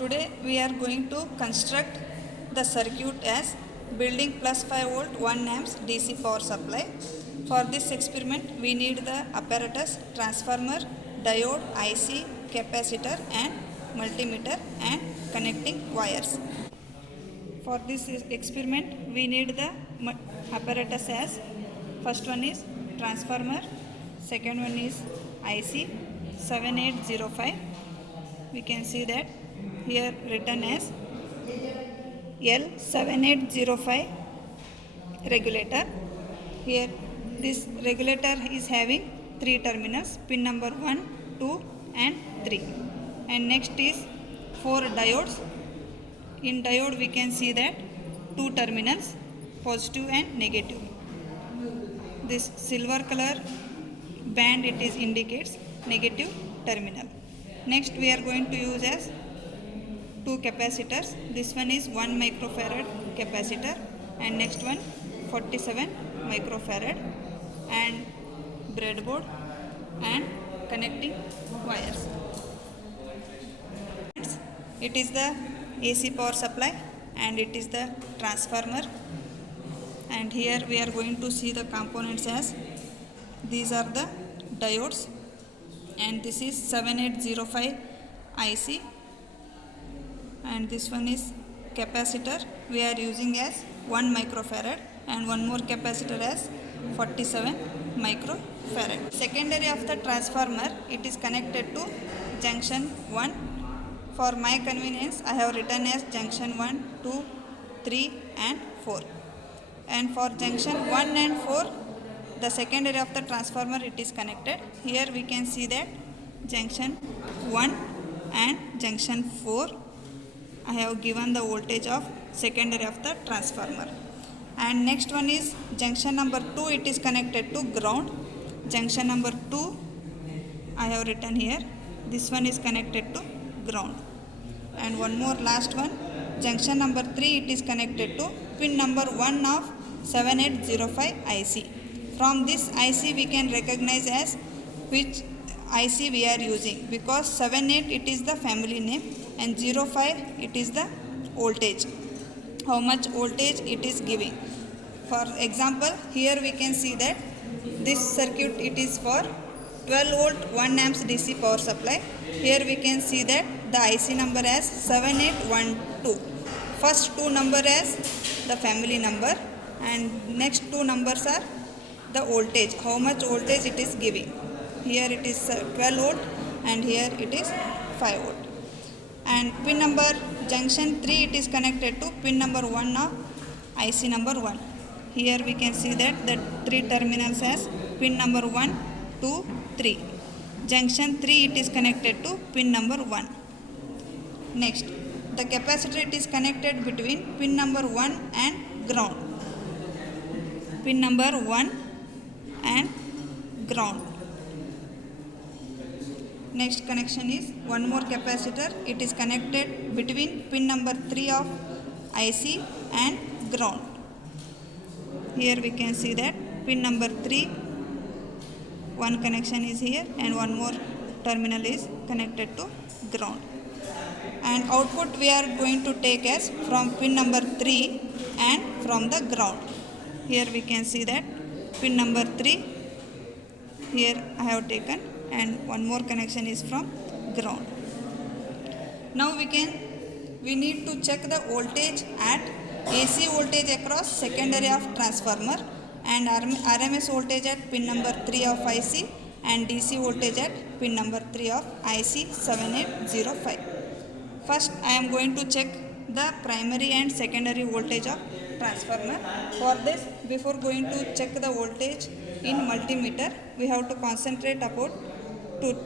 Today we are going to construct the circuit as building plus 5 volt 1 amps DC power supply. For this experiment we need the apparatus, transformer, diode, IC, capacitor and multimeter and connecting wires. For this experiment we need the apparatus as first one is transformer, second one is IC 7805. We can see that here written as L7805 regulator. Here this regulator is having 3 terminals, pin number 1, 2 and 3. And next is 4 diodes. In diode we can see that 2 terminals, positive and negative. This silver color band it is indicates negative terminal. Next we are going to use as 2 capacitors. This one is 1 microfarad capacitor and next one 47 microfarad, and breadboard and connecting wires. It is the AC power supply and it is the transformer, and here we are going to see the components as these are the diodes, and this is 7805 IC, and this one is capacitor we are using as 1 microfarad and one more capacitor as 47 microfarad. Secondary of the transformer, it is connected to junction 1. For my convenience I have written as junction 1, 2, 3 and 4. And for junction 1 and 4, the secondary of the transformer it is connected. Here we can see that junction 1 and junction 4 I have given the voltage of secondary of the transformer. And next one is junction number 2, it is connected to ground. Junction number 2 I have written here, this one is connected to ground. And one more last one, junction number 3 it is connected to pin number 1 of 7805 IC. From this IC we can recognize as which IC we are using, because 78 it is the family name and 05 it is the voltage, how much voltage it is giving. For example, here we can see that this circuit it is for 12 volt 1 amps DC power supply. Here we can see that the IC number as 7812. First 2 number as the family number and next 2 numbers are the voltage, how much voltage it is giving. Here it is 12 volt and here it is 5 volt. And pin number junction 3 it is connected to pin number 1 of IC number 1. Here we can see that the 3 terminals as pin number 1, 2, 3. Junction 3 it is connected to pin number 1. Next, the capacitor it is connected between pin number 1 and ground. Pin number 1 and ground. Next connection is one more capacitor, it is connected between pin number 3 of IC and ground. Here we can see that pin number 3, one connection is here and one more terminal is connected to ground. And output we are going to take as from pin number 3 and from the ground. Here we can see that pin number 3 here I have taken and one more connection is from ground. Now we need to check the voltage at AC voltage across secondary of transformer and RMS voltage at pin number 3 of IC and DC voltage at pin number 3 of IC 7805. First I am going to check the primary and secondary voltage of transformer. For this, before going to check the voltage in multimeter, we have to concentrate about to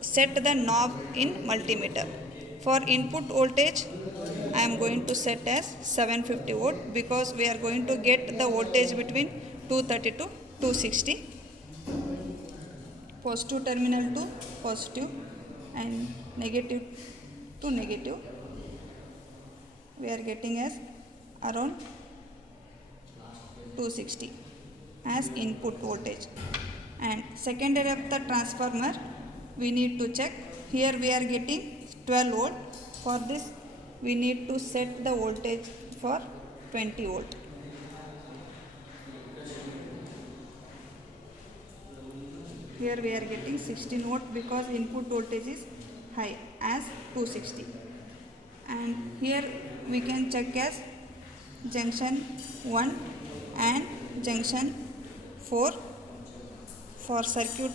set the knob in multimeter. For input voltage, I am going to set as 750 volt because we are going to get the voltage between 230 to 260. Positive terminal to positive and negative to negative. We are getting as around 260 as input voltage. And secondary of the transformer we need to check. Here we are getting 12 volt For this we need to set the voltage for 20 volt. Here we are getting 16 volt because input voltage is high as 260. And here we can check as junction 1 and junction 4. For circuit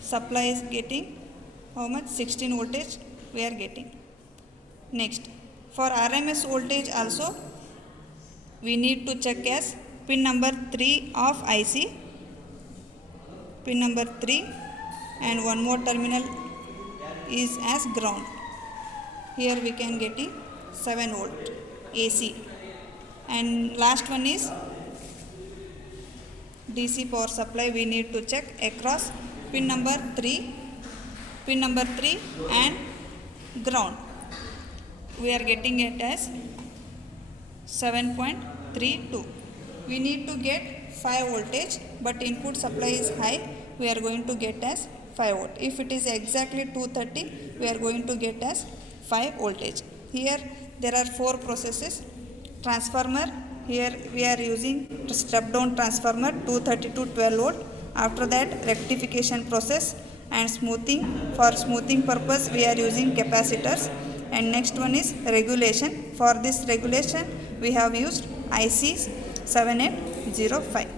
supply is getting how much? 16 voltage we are getting. Next, for RMS voltage also we need to check as pin number 3 of IC, pin number 3, and one more terminal is as ground. Here we can getting 7 volt AC, and last one is DC power supply. We need to check across pin number 3 and ground. We are getting it as 7.32. We need to get 5 voltage, but input supply is high. We are going to get as 5 volt. If it is exactly 230, we are going to get as 5 voltage. Here there are 4 processes. Transformer, here we are using step down transformer 230 to 12 volt. After that, rectification process and smoothing. For smoothing purpose we are using capacitors. And next one is regulation. For this regulation we have used IC 7805.